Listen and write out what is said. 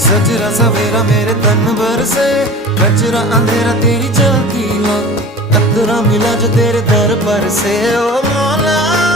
सजरा सवेरा मेरे तन भर से, कचरा अंधेरा तेरी चलती ला, कतरा मिला जो तेरे दर पर से। ओ मौला